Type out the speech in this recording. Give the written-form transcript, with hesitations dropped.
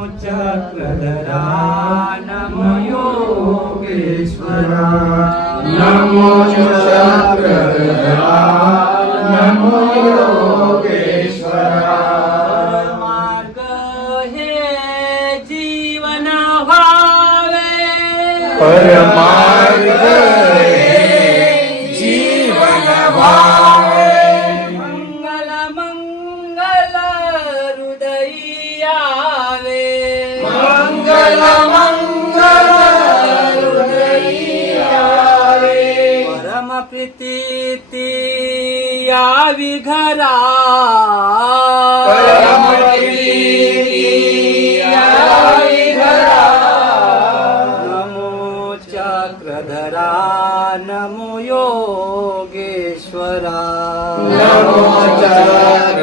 चक्रधरा नमो योगेश्वरा नमो चक्रधरा नमो योगेश्वरा मार्ग हे जीवन व्हावे परमार्ग जीवन व्हावे मंगल मंगल हृदयी यावे मंगल मंगल हृदयी यावे परम प्रीती यावी घरा परम प्रीती यावी घरा नमो चक्रधरा नमो योगेश्वरा नमो चक्रधरा